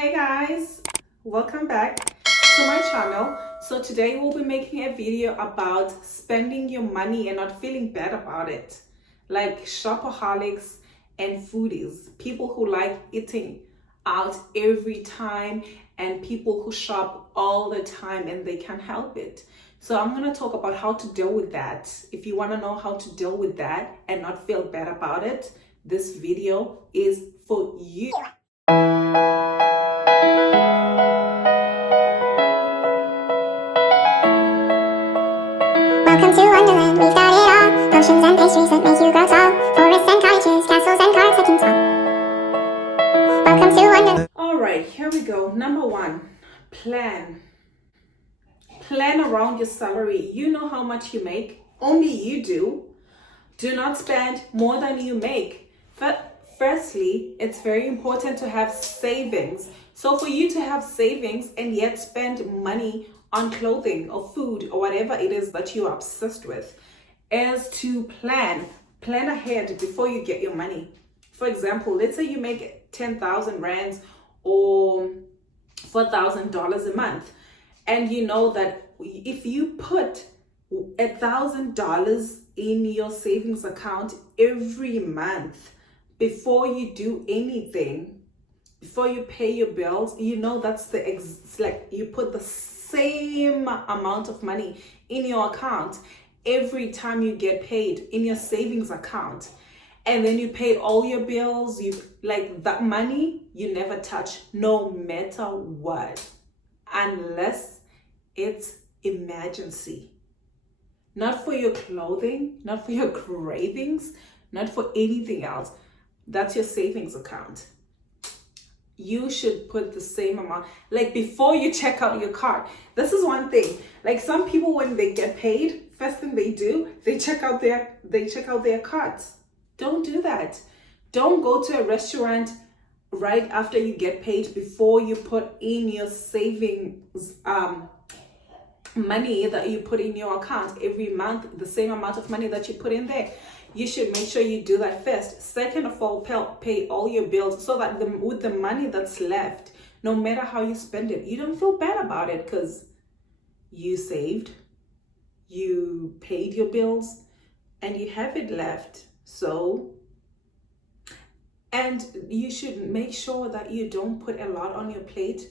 Hey guys, welcome back to my channel. So today we'll be making a video about spending your money and not feeling bad about it. Like shopaholics and foodies, people who like eating out every time and people who shop all the time and they can't help it. So I'm going to talk about how to deal with that. If you want to know how to deal with that and not feel bad about it, this video is for you. Welcome to Wonderland, we've got it all. Potions and pastries that make you grow tall. Forests and cottages, castles and cards that can talk. Welcome to Wonderland. All right, here we go. Number one, plan. Plan around your salary. You know how much you make. Only you do. Do not spend more than you make. Firstly, it's very important to have savings. So for you to have savings and yet spend money on clothing or food or whatever it is that you're obsessed with, is to plan ahead before you get your money. For example, let's say you make 10,000 rands or $4,000 a month, and you know that if you put $1,000 in your savings account every month before you do anything, before you pay your bills, you know that's like you put the same amount of money in your account every time you get paid in your savings account, and then you pay all your bills. You like that money you never touch, no matter what, unless it's emergency. Not for your clothing, not for your cravings, not for anything else. That's your savings account. You should put the same amount, like before you check out your card. This is one thing. Like some people, when they get paid, first thing they do, they check out their cards. Don't do that. Don't go to a restaurant right after you get paid before you put in your savings money that you put in your account every month, the same amount of money that you put in there. You should make sure you do that first. Second of all, pay all your bills so that with the money that's left, no matter how you spend it, you don't feel bad about it because you saved, you paid your bills, and you have it left. So, and you should make sure that you don't put a lot on your plate.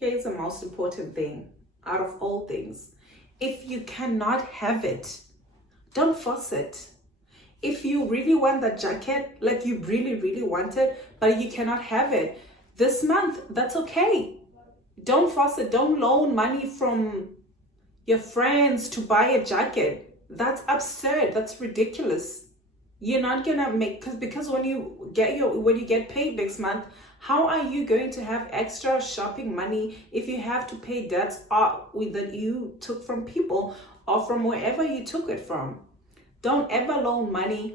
Here's the most important thing out of all things. If you cannot have it, don't force it. If you really want that jacket, like you really want it, but you cannot have it this month, that's okay. Don't force it. Don't loan money from your friends to buy a jacket. That's absurd. That's ridiculous. You're not gonna make, because when you get paid next month, how are you going to have extra shopping money if you have to pay debts that you took from people or from wherever you took it from? Don't ever loan money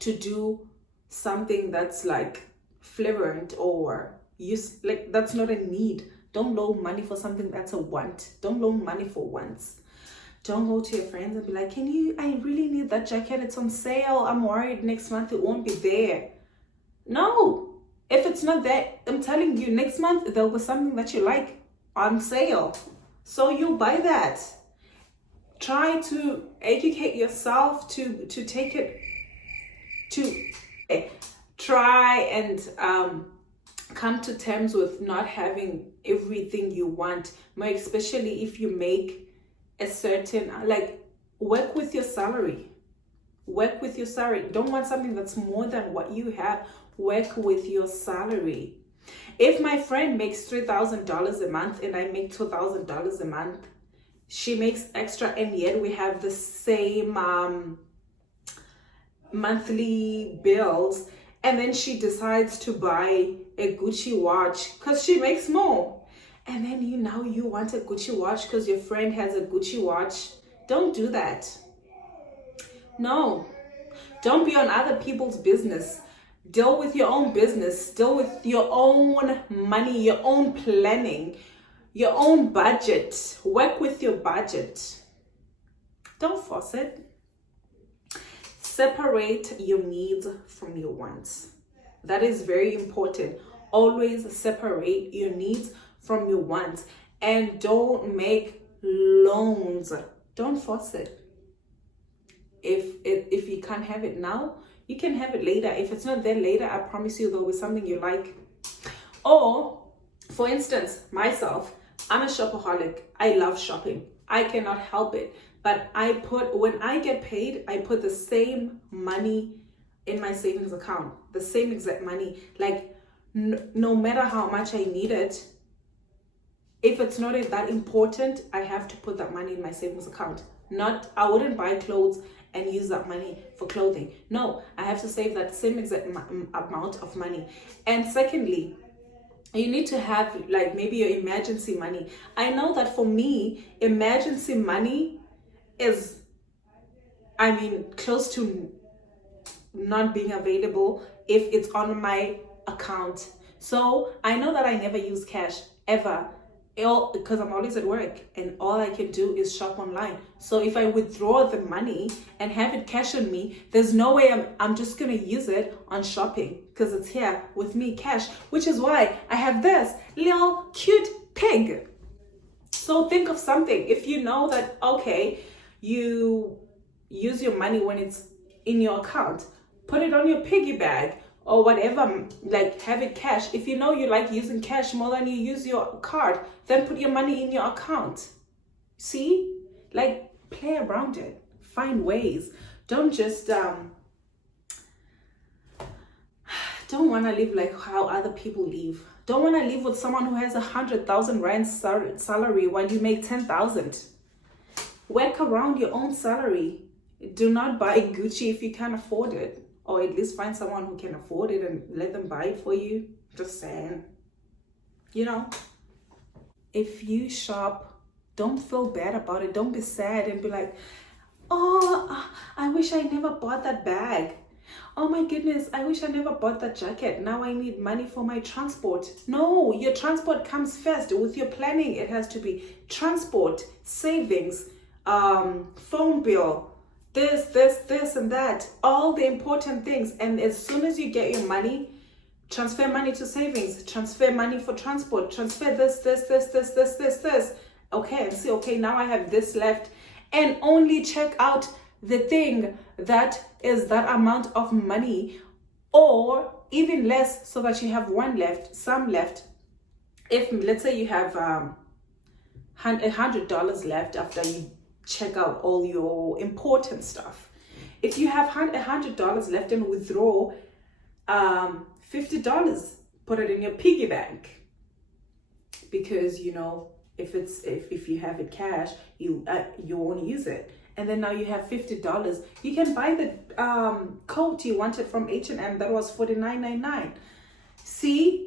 to do something that's like flagrant or like that's not a need. Don't loan money for something that's a want. Don't loan money for wants. Don't go to your friends and be like, I really need that jacket. It's on sale. I'm worried next month it won't be there. No, if it's not there, I'm telling you, next month there'll be something that you like on sale. So you'll buy that. Try to educate yourself to take it to try and come to terms with not having everything you want, more especially if you make a certain, like, work with your salary. Don't want something that's more than what you have. Work with your salary. If my friend makes $3,000 a month and I make $2,000 a month, she makes extra, and yet we have the same monthly bills, and then she decides to buy a Gucci watch because she makes more, and then you want a Gucci watch because your friend has a Gucci watch. Don't do that. No, don't be on other people's business. Deal with your own business. Deal with your own money, your own planning, your own budget. Work with your budget. Don't force it. Separate your needs from your wants. That is very important. Always separate your needs from your wants, and don't make loans. Don't force it. If you can't have it now, you can have it later. If it's not there later, I promise you there'll be something you like. Or, for instance, myself, I'm a shopaholic. I love shopping. I cannot help it. But when I get paid, I put the same money in my savings account, the same exact money. Like, no matter how much I need it, if it's not that important, I have to put that money in my savings account. I wouldn't buy clothes and use that money for clothing. No, I have to save that same exact amount of money. And secondly, you need to have like maybe your emergency money. I know that for me, emergency money is, close to not being available if it's on my account. So I know that I never use cash ever, because I'm always at work and all I can do is shop online. So if I withdraw the money and have it cash on me, there's no way I'm just gonna use it on shopping, because it's here with me cash, which is why I have this little cute pig. So think of something. If you know that, okay, you use your money when it's in your account, put it on your piggy bag or whatever, like have it cash. If you know you like using cash more than you use your card, then put your money in your account. See? Like, play around it. Find ways. Don't just don't want to live like how other people live. Don't want to live with someone who has 100,000 rand salary while you make 10,000. Work around your own salary. Do not buy Gucci if you can't afford it, or at least find someone who can afford it and let them buy it for you. Just saying. If you shop, don't feel bad about it. Don't be sad and be like, oh, I wish I never bought that bag. Oh my goodness, I wish I never bought that jacket. Now I need money for my transport. No, your transport comes first. With your planning, it has to be transport, savings, phone bill, this and that, all the important things. And as soon as you get your money, transfer money to savings, transfer money for transport, transfer this. Okay, and see, okay, now I have this left, and only check out the thing that is that amount of money, or even less, so that you have some left. If let's say you have $100 left after you check out all your important stuff. If you have $100 left and withdraw $50, put it in your piggy bank, because if you have it cash, you won't use it. And then now you have $50. You can buy the coat you wanted from H&M that was $49.99. See?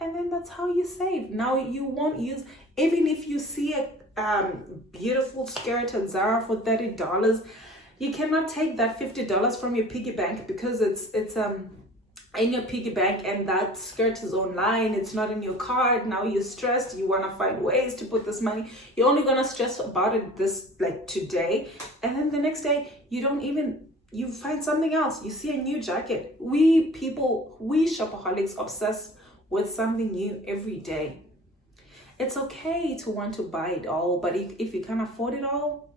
And then that's how you save. Now you won't use, even if you see a beautiful skirt at Zara for $30, you cannot take that $50 from your piggy bank, because it's in your piggy bank and that skirt is online. It's not in your card. Now you're stressed. You want to find ways to put this money. You're only going to stress about it today, and then the next day you find something else. You see a new jacket. We shopaholics obsess with something new every day. It's okay to want to buy it all, but if you can't afford it all,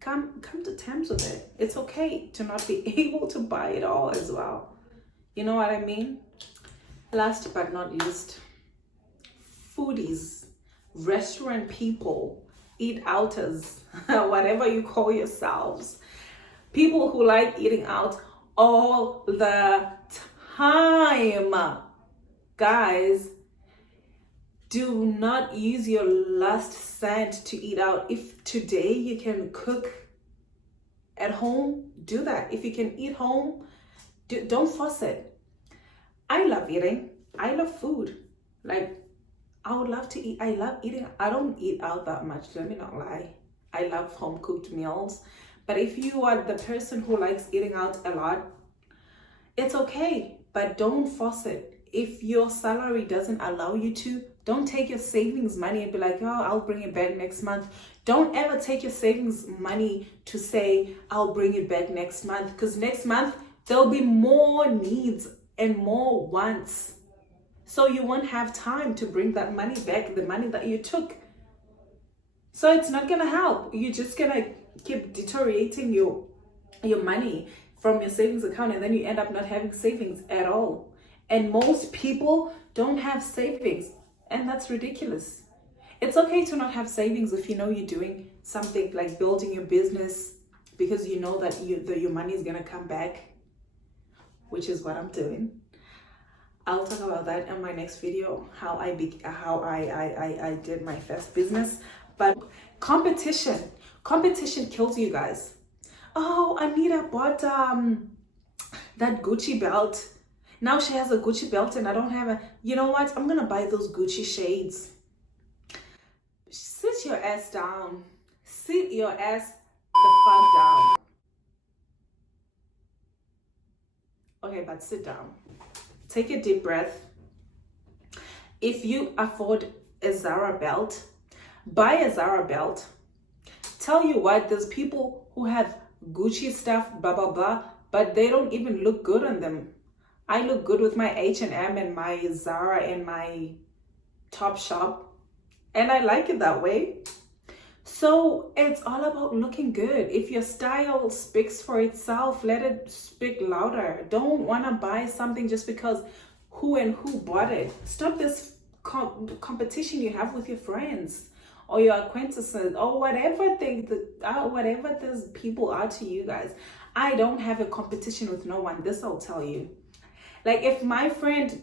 come to terms with it. It's okay to not be able to buy it all as well. You know what I mean? Last but not least, foodies, restaurant people, eat outers, whatever you call yourselves. People who like eating out all the time. Guys, do not use your last cent to eat out. If today you can cook at home, do that. If you can eat home, don't force it. I love eating. I love food. Like, I would love to eat. I love eating. I don't eat out that much, let me not lie. I love home cooked meals. But if you are the person who likes eating out a lot, it's okay, but don't force it. If your salary doesn't allow you to, don't take your savings money and be like, oh, I'll bring it back next month. Don't ever take your savings money to say, I'll bring it back next month, because next month there'll be more needs and more wants. So you won't have time to bring that money back, the money that you took. So it's not gonna help. You're just gonna keep deteriorating your money from your savings account, and then you end up not having savings at all. And most people don't have savings, and that's ridiculous. It's okay to not have savings if you know you're doing something like building your business because you know that your money is gonna come back, which is what I'm doing. I'll talk about that in my next video, how I did my first business. But competition kills you guys. Oh, Anita bought that Gucci belt. Now she has a Gucci belt and I don't have a. You know what? I'm gonna buy those Gucci shades. Sit your ass down. Sit your ass the fuck down. Okay, but sit down. Take a deep breath. If you afford a Zara belt, buy a Zara belt. Tell you what, there's people who have Gucci stuff, blah, blah, blah, but they don't even look good on them. I look good with my H&M and my Zara and my Topshop, and I like it that way. So it's all about looking good. If your style speaks for itself, let it speak louder. Don't want to buy something just because who bought it. Stop this competition you have with your friends or your acquaintances or whatever these people are to you guys. I don't have a competition with no one. This I'll tell you. Like if my friend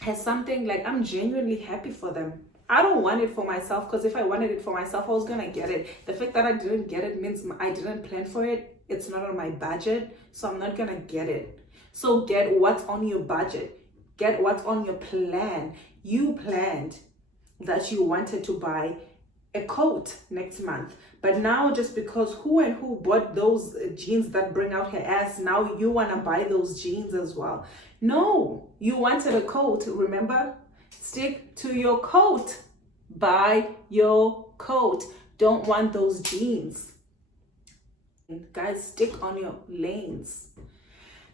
has something, like I'm genuinely happy for them. I don't want it for myself, because if I wanted it for myself, I was gonna get it. The fact that I didn't get it means I didn't plan for it. It's not on my budget, so I'm not gonna get it. So get what's on your budget. Get what's on your plan. You planned that you wanted to buy a coat next month, but now just because who bought those jeans that bring out her ass, now you wanna buy those jeans as well. No, you wanted a coat, remember? Stick to your coat. Buy your coat. Don't want those jeans. Guys, stick on your lanes.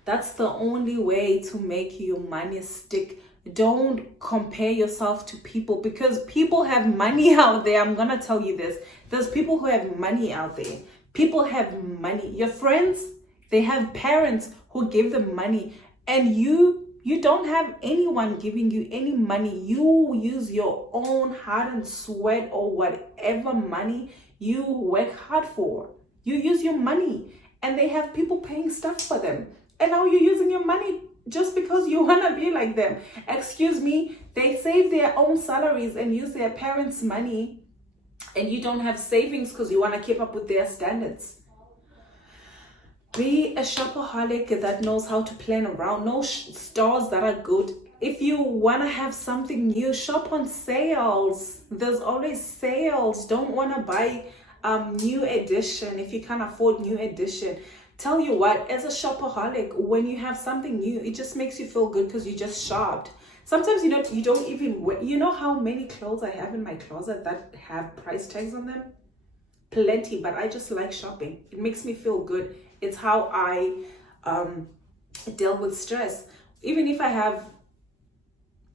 That's the only way to make your money stick. Don't compare yourself to people, because people have money out there. I'm gonna tell you this. There's people who have money out there. People have money. Your friends, they have parents who give them money, and you don't have anyone giving you any money. You use your own hard and sweat or whatever money you work hard for. You use your money, and they have people paying stuff for them. And now you're using your money just because you want to be like them. Excuse me, they save their own salaries and use their parents' money, and you don't have savings because you want to keep up with their standards. Be a shopaholic that knows how to plan around. Know stores that are good. If you want to have something new, shop on sales. There's always sales. Don't want to buy new edition if you can't afford new edition. Tell you what, as a shopaholic, when you have something new, it just makes you feel good because you just shopped. Sometimes you don't even wear. You know how many clothes I have in my closet that have price tags on them? Plenty, but I just like shopping. It makes me feel good. It's how I deal with stress. Even if I have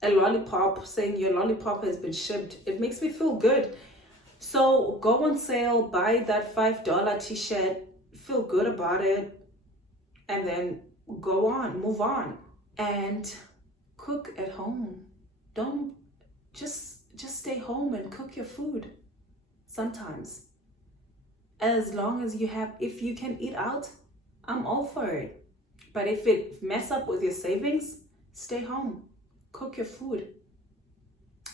a lollipop saying your lollipop has been shipped, it makes me feel good. So go on sale, buy that $5 t-shirt, feel good about it, and then go on, move on, and cook at home. Don't just stay home and cook your food sometimes. As long as if you can eat out, I'm all for it. But if it mess up with your savings, stay home, cook your food,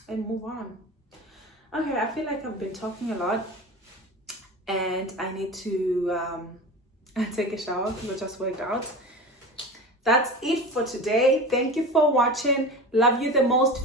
and move on. Okay, I feel like I've been talking a lot, and I need to take a shower because I just worked out. That's it for today. Thank you for watching. Love you the most.